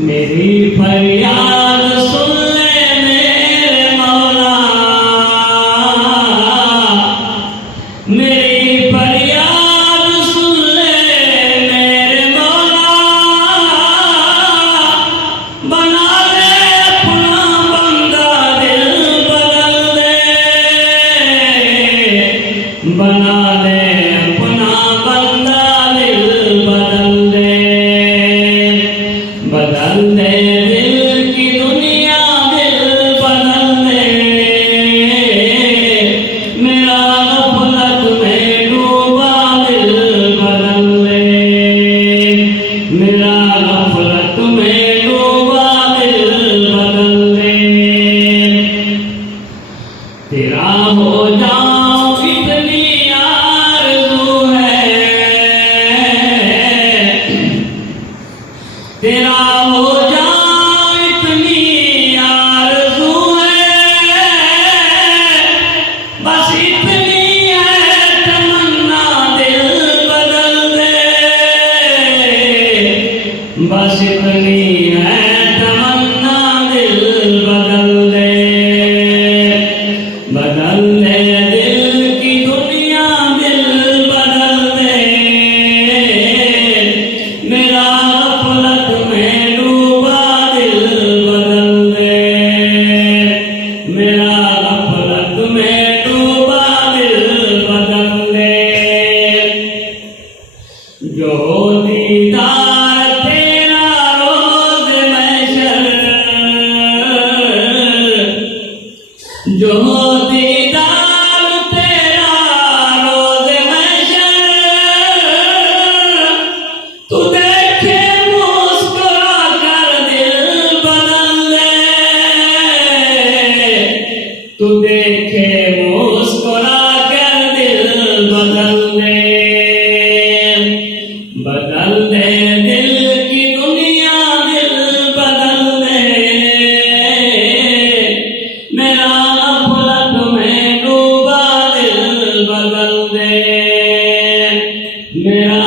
मेरी फरियाद सुन ले मेरे मौला, मेरी फरियाद सुन ले मेरे मौला। बना दे अपना बंदा दिल बदल दे, बना दे अपना बंदा दिल बदल दे। बदल दे दिल की दुनिया दिल बदल दे, मेरा गफलत में डूबा दिल बदल दे, मेरा गफलत में डूबा दिल बदल दे। तेरा हो जाऊं इतनी आरज़ू है, तेरा हो जाऊं इतनी आरज़ू है, बस इतनी है तमन्ना दिल बदल दे, बस इतनी है तमन्ना दिल बदल दे। बदल दे दिल की दुनिया दिल बदल दे, मेरा गफलत में डूबा दिल बदल दे, मेरा गफलत में डूबा दिल बदल दे। जो दीदार तेरा रोज़ महशर, जो दीदार तेरा रोज़ महशर, तू देखे मुस्कुरा कर दिल बदल दे, तू देखे मुस्कुरा कर दिल बदल दे। बदल दे दिल की दुनिया दिल बदल दे, मेरा गफलत में डूबा दिल बदल दे, मेरा